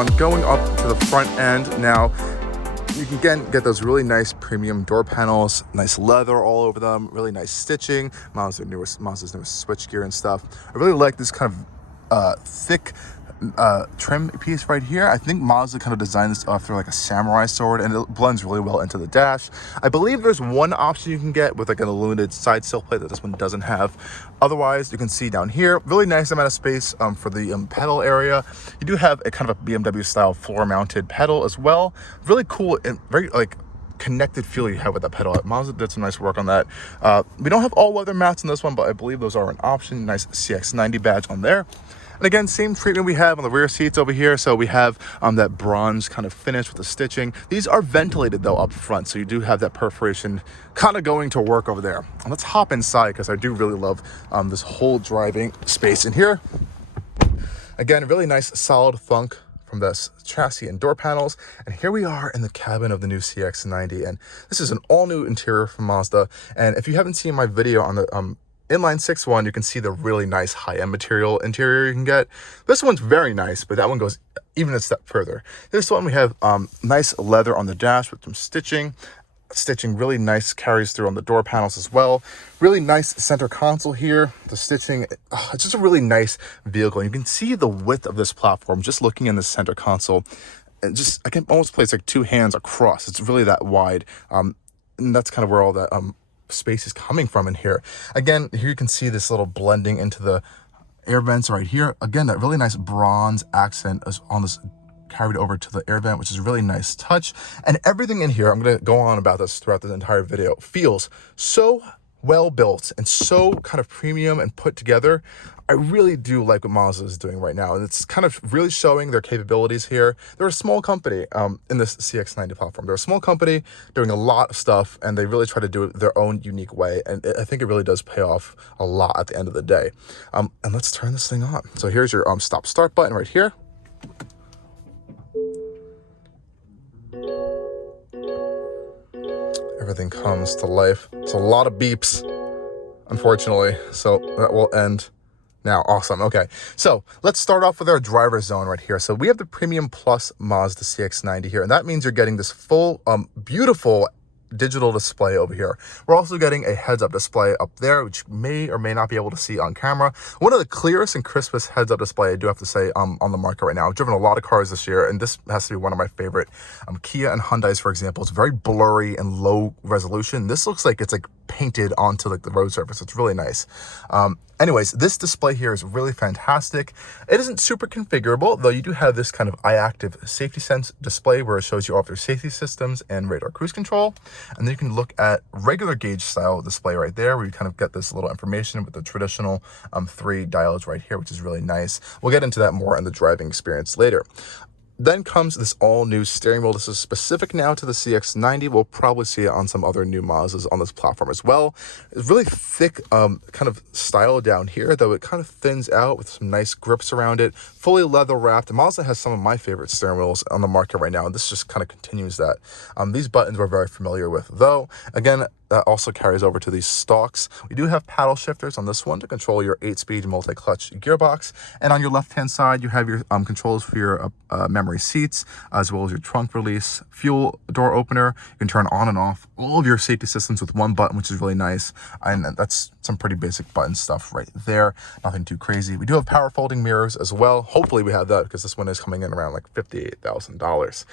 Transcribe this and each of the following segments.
everyone. Going up to the front end now, you can again get those really nice premium door panels, nice leather all over them, really nice stitching, Mazda's newest switchgear and stuff. I really like this kind of thick trim piece right here. I think Mazda kind of designed this after like a samurai sword, and it blends really well into the dash. I believe there's one option you can get with like an illuminated side sill plate that this one doesn't have. Otherwise, you can see down here, really nice amount of space for the pedal area. You do have a kind of a BMW style floor mounted pedal as well. Really cool and very like connected feel you have with that pedal. Mazda did some nice work on that. We don't have all weather mats in this one, but I believe those are an option. Nice CX-90 badge on there. And again, same treatment we have on the rear seats over here. So we have that bronze kind of finish with the stitching. These are ventilated though up front, so you do have that perforation kind of going to work over there. And let's hop inside because I do really love this whole driving space in here. Again, really nice solid thunk from this chassis and door panels. And here we are in the cabin of the new CX-90. And this is an all new interior from Mazda. And if you haven't seen my video on the inline 6.1, you can see the really nice high-end material interior you can get. This one's very nice, but that one goes even a step further. This one we have nice leather on the dash with some stitching. Stitching really nice carries through on the door panels as well. Really nice center console here. The stitching, it's just a really nice vehicle. You can see the width of this platform just looking in the center console. And just, I can almost place like two hands across. It's really that wide. And that's kind of where all that space is coming from in here. Again, here you can see this little blending into the air vents right here. Again, that really nice bronze accent is on this, carried over to the air vent, which is a really nice touch. And everything in here, I'm going to go on about this throughout the entire video, feels so well built and so kind of premium and put together. I really do like what Mazda is doing right now, and it's kind of really showing their capabilities here. They're a small company in this CX-90 platform. They're a small company doing a lot of stuff, and they really try to do it their own unique way, and I think it really does pay off a lot at the end of the day. And let's turn this thing on. So here's your stop start button right here. Everything comes to life. It's a lot of beeps, unfortunately, so that will end now. Awesome. Okay, so let's start off with our driver zone right here. So we have the Premium Plus Mazda CX-90 here, and that means you're getting this full, beautiful digital display over here. We're also getting a heads-up display up there, which you may or may not be able to see on camera. One of the clearest and crispest heads-up display I do have to say on the market right now. I've driven a lot of cars this year, and this has to be one of my favorite. Kia and Hyundai's, for example, it's very blurry and low resolution. This looks like it's like painted onto like the road surface. It's really nice. Anyways, this display here is really fantastic. It isn't super configurable, though you do have this kind of eye-active safety sense display where it shows you all of your safety systems and radar cruise control. And then you can look at regular gauge style display right there, where you kind of get this little information with the traditional 3 diodes right here, which is really nice. We'll get into that more in the driving experience later. Then comes this all-new steering wheel. This is specific now to the CX-90. We'll probably see it on some other new Mazdas on this platform as well. It's really thick kind of style down here, though it kind of thins out with some nice grips around it. Fully leather wrapped. Mazda has some of my favorite steering wheels on the market right now, and this just kind of continues that. These buttons we're very familiar with, though. Again, that also carries over to these stalks. We do have paddle shifters on this one to control your 8-speed multi-clutch gearbox. And on your left-hand side, you have your controls for your memory seats, as well as your trunk release, fuel door opener. You can turn on and off all of your safety systems with one button, which is really nice. And that's some pretty basic button stuff right there. Nothing too crazy. We do have power folding mirrors as well. Hopefully we have that, because this one is coming in around like $58,000.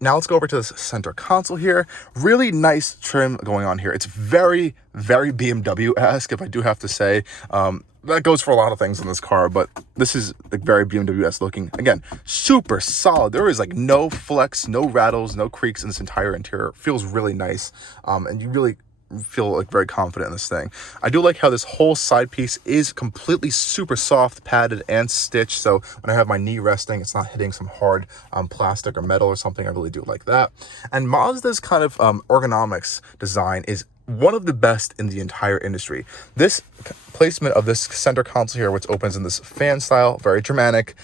Now let's go over to the center console here. Really nice trim going on here. It's very, very BMW-esque, if I do have to say. That goes for a lot of things in this car, but this is like very BMW-esque looking. Again, super solid. There is like no flex, no rattles, no creaks in this entire interior. It feels really nice, and you really feel like very confident in this thing. I do like how this whole side piece is completely super soft, padded, and stitched. So when I have my knee resting, it's not hitting some hard plastic or metal or something. I really do like that. And Mazda's kind of ergonomics design is one of the best in the entire industry. This placement of this center console here, which opens in this fan style, very dramatic.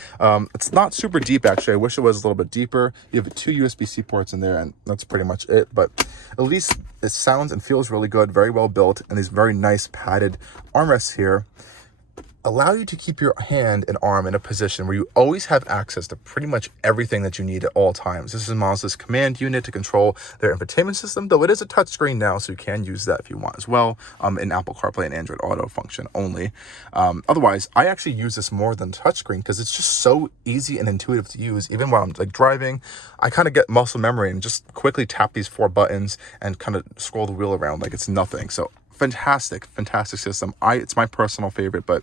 It's not super deep, actually. I wish it was a little bit deeper. You have 2 USB-C ports in there, and that's pretty much it. But at least it sounds and feels really good, very well built, and these very nice padded armrests here. allow you to keep your hand and arm in a position where you always have access to pretty much everything that you need at all times. This is Mazda's command unit to control their infotainment system, though it is a touchscreen now, so you can use that if you want as well, in Apple CarPlay and Android Auto function only. Otherwise, I actually use this more than touchscreen because it's just so easy and intuitive to use. Even while I'm like driving, I kind of get muscle memory and just quickly tap these 4 buttons and kind of scroll the wheel around like it's nothing. So fantastic system. It's my personal favorite, but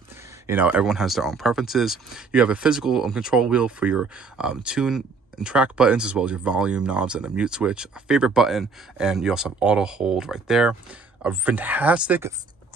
everyone has their own preferences. You have a physical control wheel for your tune and track buttons, as well as your volume knobs and a mute switch, a favorite button, and you also have auto hold right there. A fantastic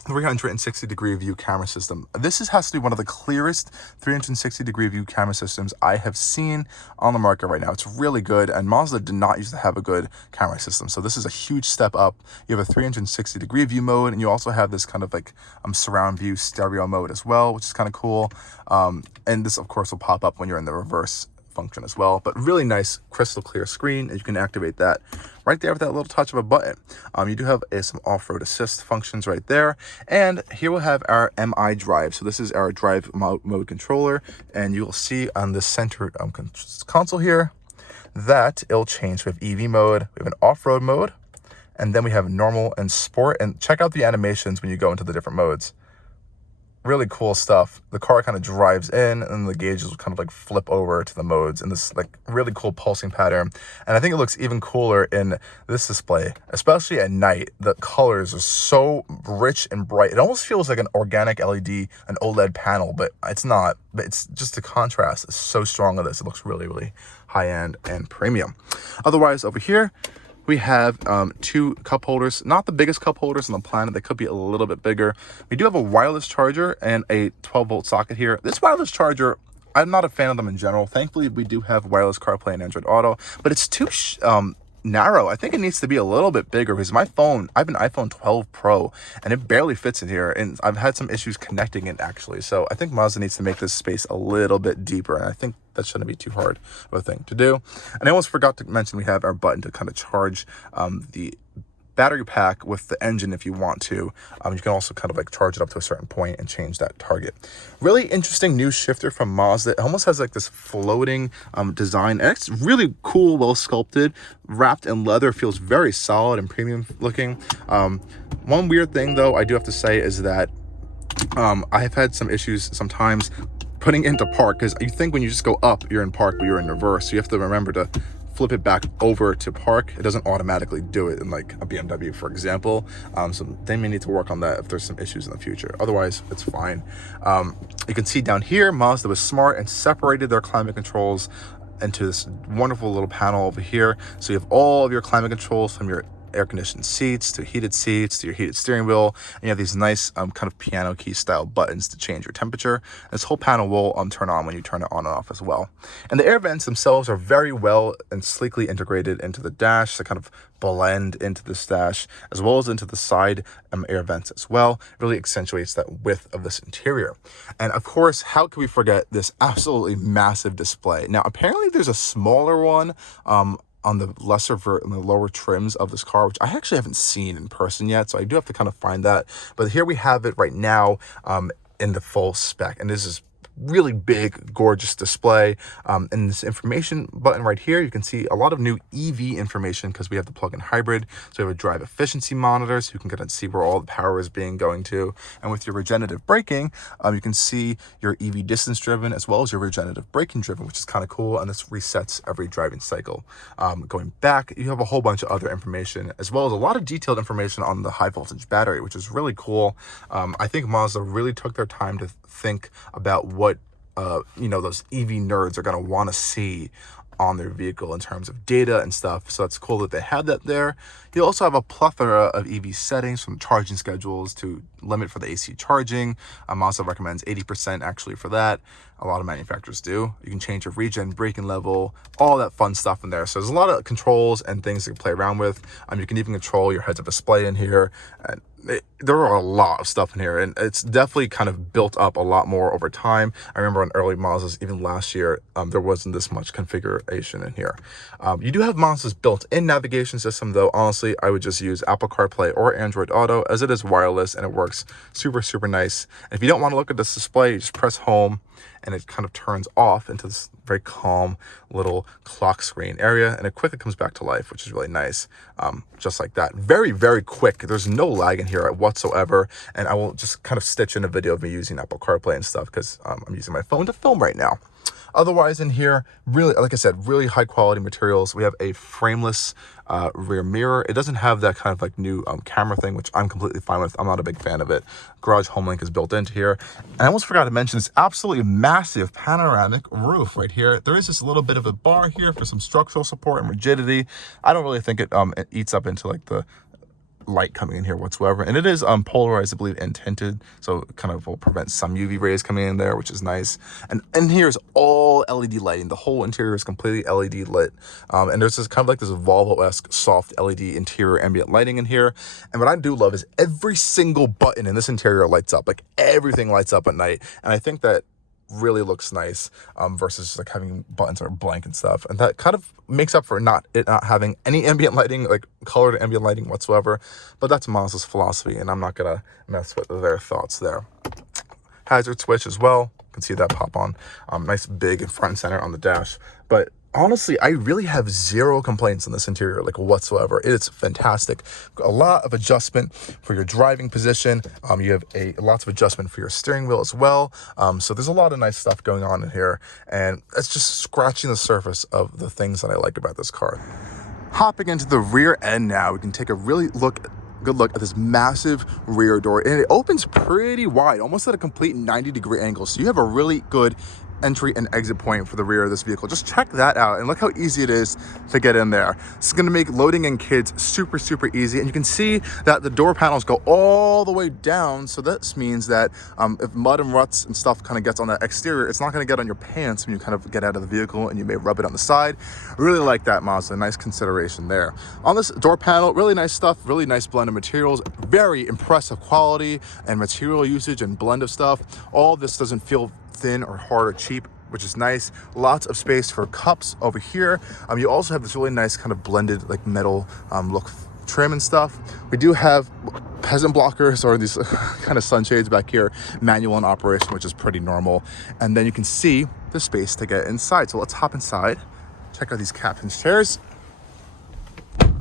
360-degree view camera system. This has to be one of the clearest 360-degree view camera systems I have seen on the market right now. It's really good, and Mazda did not used to have a good camera system, so this is a huge step up. You have a 360-degree view mode, and you also have this kind of like surround view stereo mode as well, which is kind of cool. And this, of course, will pop up when you're in the reverse function as well, but really nice crystal clear screen, and you can activate that right there with that little touch of a button. You do have some off-road assist functions right there, and here we'll have our MI drive. So this is our drive mode controller, and you'll see on the center console here that it'll change. We have EV mode, we have an off-road mode, and then we have normal and sport. And check out the animations when you go into the different modes. Really cool stuff. The car kind of drives in, and the gauges will kind of like flip over to the modes in this like really cool pulsing pattern. And I think it looks even cooler in this display, especially at night. The colors are so rich and bright. It almost feels like an organic LED, an OLED panel, but it's not. But it's just the contrast is so strong of this. It looks really, really high-end and premium. Otherwise, over here, we have 2 cup holders, not the biggest cup holders on the planet. They could be a little bit bigger. We do have a wireless charger and a 12-volt socket here. This wireless charger, I'm not a fan of them in general. Thankfully, we do have wireless CarPlay and Android Auto, but it's too narrow. I think it needs to be a little bit bigger because my phone, I have an iPhone 12 Pro, and it barely fits in here, and I've had some issues connecting it actually. So I think Mazda needs to make this space a little bit deeper, and I think that shouldn't be too hard of a thing to do. And I almost forgot to mention we have our button to kind of charge the battery pack with the engine if you want to. You can also kind of like charge it up to a certain point and change that target. Really interesting new shifter from Mazda. It almost has like this floating design, and it's really cool, well sculpted, wrapped in leather. Feels very solid and premium looking. One weird thing though I do have to say is that I have had some issues sometimes putting into park, because you think when you just go up you're in park, but you're in reverse, so you have to remember to flip it back over to park. It doesn't automatically do it in like a BMW, for example. So they may need to work on that if there's some issues in the future. Otherwise, it's fine. You can see down here, Mazda was smart and separated their climate controls into this wonderful little panel over here. So you have all of your climate controls, from your air-conditioned seats to heated seats to your heated steering wheel, and you have these nice kind of piano key style buttons to change your temperature. This whole panel will turn on when you turn it on and off as well. And the air vents themselves are very well and sleekly integrated into the dash to kind of blend into this dash, as well as into the side air vents as well. It really accentuates that width of this interior. And of course, how could we forget this absolutely massive display? Now, apparently there's a smaller one on the lower trims of this car, which I actually haven't seen in person yet, so I do have to kind of find that. But here we have it right now in the full spec, and this is really big, gorgeous display. And this information button right here, you can see a lot of new EV information because we have the plug-in hybrid. So we have a drive efficiency monitor, so you can kind of see where all the power is going to. And with your regenerative braking, you can see your EV distance driven as well as your regenerative braking driven, which is kind of cool. And this resets every driving cycle. Going back, you have a whole bunch of other information, as well as a lot of detailed information on the high voltage battery, which is really cool. I think Mazda really took their time to think about what those EV nerds are going to want to see on their vehicle in terms of data and stuff. So it's cool that they had that there. You also have a plethora of EV settings, from charging schedules to limit for the AC charging. Mazda recommends 80% actually for that. A lot of manufacturers do. You can change your regen, braking level, all that fun stuff in there. So there's a lot of controls and things you can play around with. You can even control your heads-up display in here. And there are a lot of stuff in here, and it's definitely kind of built up a lot more over time. I remember on early Mazdas, even last year, there wasn't this much configuration in here. You do have Mazda's built-in navigation system, though. Honestly, I would just use Apple CarPlay or Android Auto, as it is wireless and it works super, super nice. And if you don't want to look at this display, you just press home and it kind of turns off into this very calm little clock screen area, and it quickly comes back to life, which is really nice. Just like that. Very, very quick. There's no lag in here whatsoever, and I will just kind of stitch in a video of me using Apple CarPlay and stuff, because I'm using my phone to film right now. Otherwise in here, really, like I said, really high quality materials. We have a frameless rear mirror. It doesn't have that kind of like new camera thing, which I'm completely fine with. I'm not a big fan of it. Garage home link is built into here. And I almost forgot to mention this absolutely massive panoramic roof right here. There is just a little bit of a bar here for some structural support and rigidity. I don't really think it eats up into like the light coming in here whatsoever, and it is polarized, I believe, and tinted, so it kind of will prevent some UV rays coming in there, which is nice. And in here is all LED lighting. The whole interior is completely LED lit, and there's this kind of like this Volvo-esque soft LED interior ambient lighting in here. And what I do love is every single button in this interior lights up. Like everything lights up at night, and I think that really looks nice versus just like having buttons that are blank and stuff, and that kind of makes up for not having any ambient lighting, like colored ambient lighting whatsoever. But that's Mazda's philosophy, and I'm not gonna mess with their thoughts there. Hazard switch as well, you can see that pop on. Nice big front and center on the dash. But honestly, I really have zero complaints on this interior, like whatsoever. It's fantastic. A lot of adjustment for your driving position. You have lots of adjustment for your steering wheel as well. So there's a lot of nice stuff going on in here, and it's just scratching the surface of the things that I like about this car. Hopping into the rear end now, we can take a good look at this massive rear door, and it opens pretty wide, almost at a complete 90-degree angle. So you have a really good entry and exit point for the rear of this vehicle. Just check that out, and look how easy it is to get in there. This is going to make loading in kids super, super easy. And you can see that the door panels go all the way down, so this means that if mud and ruts and stuff kind of gets on the exterior, it's not going to get on your pants when you kind of get out of the vehicle, and you may rub it on the side. Really like that, Mazda. Nice consideration there. On this door panel, really nice stuff, really nice blend of materials, very impressive quality and material usage and blend of stuff. All this doesn't feel thin or hard or cheap, which is nice. Lots of space for cups over here. You also have this really nice kind of blended like metal look trim and stuff. We do have peasant blockers, or these kind of sunshades back here, manual in operation, which is pretty normal. And then you can see the space to get inside. So let's hop inside, check out these captain's chairs.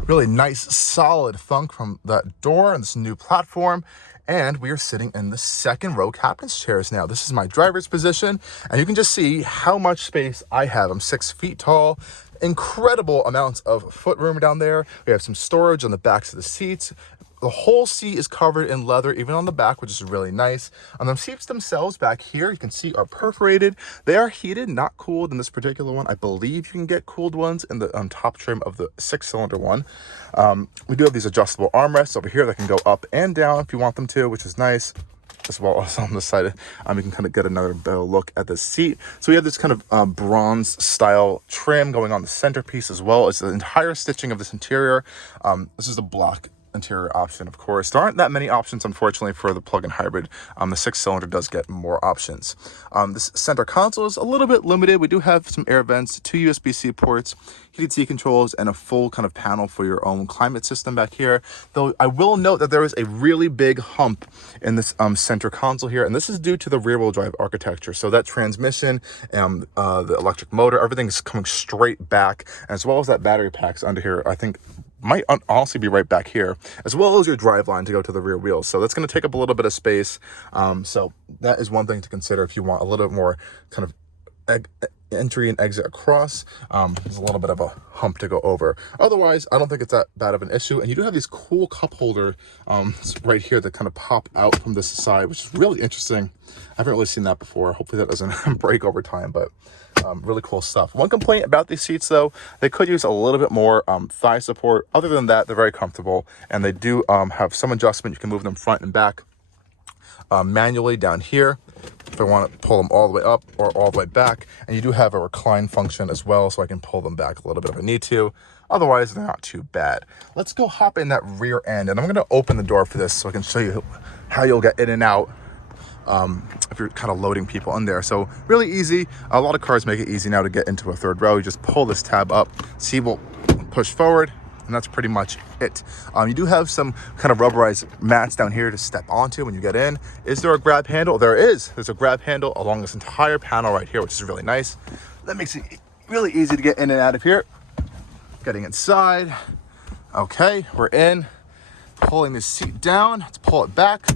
Really nice solid thunk from that door and this new platform. And we are sitting in the second row captain's chairs now. This is my driver's position, and you can just see how much space I have. I'm 6 feet tall. Incredible amounts of footroom down there. We have some storage on the backs of the seats. The whole seat is covered in leather, even on the back, which is really nice. And the seats themselves back here, you can see, are perforated. They are heated, not cooled in this particular one. I believe you can get cooled ones in the top trim of the 6-cylinder one. We do have these adjustable armrests over here that can go up and down if you want them to, which is nice. As well as on the side, you can kind of get another better look at the seat. So we have this kind of bronze style trim going on the centerpiece, as well as the entire stitching of this interior. This is the black interior option, of course. There aren't that many options, unfortunately, for the plug-in hybrid. The 6-cylinder does get more options. This center console is a little bit limited. We do have some air vents, 2 USB-C ports, heated seat controls, and a full kind of panel for your own climate system back here. Though I will note that there is a really big hump in this center console here, and this is due to the rear-wheel drive architecture. So that transmission and the electric motor, everything is coming straight back, as well as that battery pack's under here, I think might honestly be right back here, as well as your drive line to go to the rear wheels. So that's going to take up a little bit of space. So that is one thing to consider if you want a little bit more kind of entry and exit across. There's a little bit of a hump to go over. Otherwise, I don't think it's that bad of an issue. And you do have these cool cup holder right here that kind of pop out from this side, which is really interesting. I haven't really seen that before. Hopefully that doesn't break over time, but really cool stuff. One complaint about these seats, though, they could use a little bit more thigh support. Other than that, they're very comfortable, and they do have some adjustment. You can move them front and back manually down here. if I want to pull them all the way up or all the way back. And you do have a recline function as well, so I can pull them back a little bit if I need to. Otherwise, they're not too bad. Let's go hop in that rear end, and I'm going to open the door for this so I can show you how you'll get in and out if you're kind of loading people in there. So really easy. A lot of cars make it easy now to get into a third row. You just pull this tab up, seat will push forward, and that's pretty much it. You do have some kind of rubberized mats down here to step onto when you get in. Is there a grab handle? There is. There's a grab handle along this entire panel right here, which is really nice. That makes it really easy to get in and out of here. Getting inside. Okay, we're in. Pulling this seat down. Let's pull it back.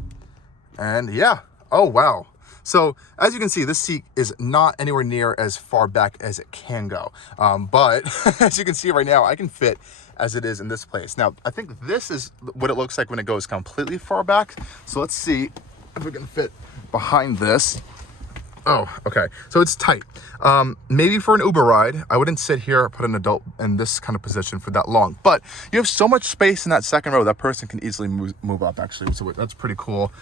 And yeah, oh wow. So as you can see, this seat is not anywhere near as far back as it can go. But as you can see right now, I can fit as it is in this place. Now, I think this is what it looks like when it goes completely far back. So let's see if we can fit behind this. Oh, okay. So it's tight. Maybe for an Uber ride, I wouldn't sit here, put an adult in this kind of position for that long. But you have so much space in that second row, that person can easily move up, actually. So that's pretty cool.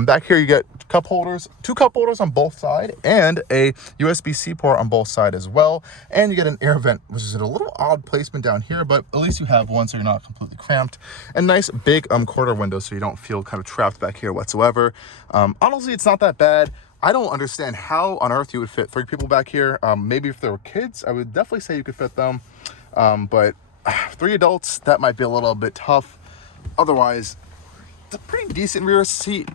Back here, you get cup holders, 2 cup holders on both sides, and a USB-C port on both sides as well. And you get an air vent, which is a little odd placement down here, but at least you have one so you're not completely cramped. And nice big quarter window so you don't feel kind of trapped back here whatsoever. Honestly, it's not that bad. I don't understand how on earth you would fit 3 people back here. Maybe if there were kids, I would definitely say you could fit them. But 3 adults, that might be a little bit tough. Otherwise, it's a pretty decent rear seat.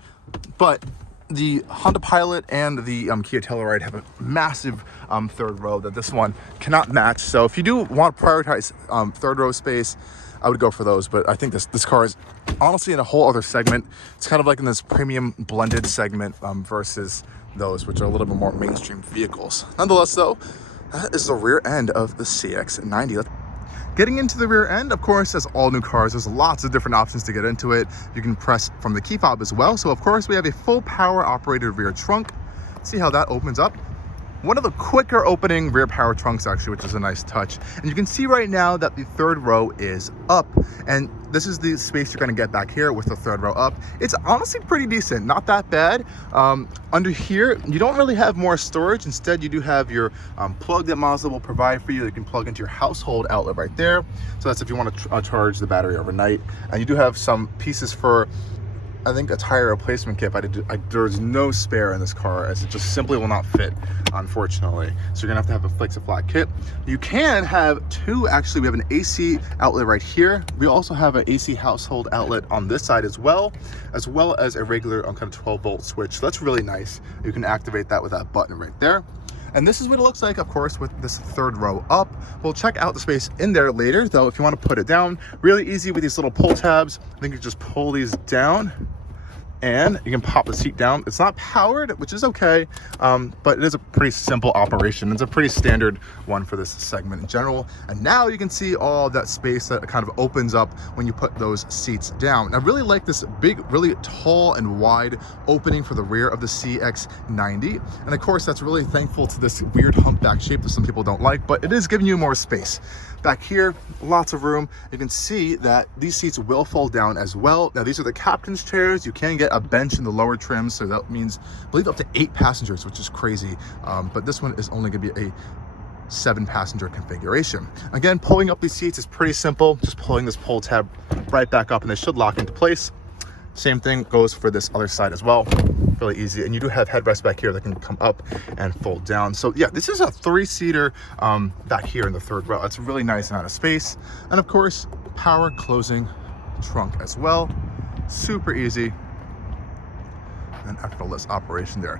But the Honda Pilot and the Kia Telluride have a massive third row that this one cannot match. So if you do want to prioritize third row space, I would go for those. But I think this car is honestly in a whole other segment. It's kind of like in this premium blended segment versus those, which are a little bit more mainstream vehicles. Nonetheless, though, that is the rear end of the CX-90. Getting into the rear end, of course, as all new cars, there's lots of different options to get into it. You can press from the key fob as well. So, of course, we have a full power operated rear trunk. See how that opens up. One of the quicker opening rear power trunks, actually, which is a nice touch. And you can see right now that the third row is up. And this is the space you're going to get back here with the third row up. It's honestly pretty decent, not that bad. Under here, you don't really have more storage. Instead, you do have your plug that Mazda will provide for you. You can plug into your household outlet right there. So that's if you want to charge the battery overnight. And you do have some pieces for, I think, a tire replacement kit. There's no spare in this car, as it just simply will not fit, unfortunately. So you're gonna have a fix-a-flat kit. You can have 2, actually. We have an AC outlet right here. We also have an AC household outlet on this side as well as a regular kind of 12-volt switch. So that's really nice. You can activate that with that button right there. And this is what it looks like, of course, with this third row up. We'll check out the space in there later, though. If you want to put it down, really easy with these little pull tabs. I think you just pull these down and you can pop the seat down. It's not powered, which is okay, but it is a pretty simple operation. It's a pretty standard one for this segment in general. And now you can see all that space that kind of opens up when you put those seats down. I really like this big, really tall and wide opening for the rear of the CX-90. And of course, that's really thankful to this weird humpback shape that some people don't like, but it is giving you more space. Back here, lots of room. You can see that these seats will fold down as well. Now, these are the captain's chairs. You can get a bench in the lower trim, so that means, I believe, up to 8 passengers, which is crazy. But this one is only gonna be a 7-passenger configuration. Again, pulling up these seats is pretty simple. Just pulling this pull tab right back up and they should lock into place. Same thing goes for this other side as well. Really easy. And you do have headrests back here that can come up and fold down. So yeah, this is a 3-seater back here in the third row. That's a really nice amount of space. And of course, power closing trunk as well. Super easy and effortless operation there.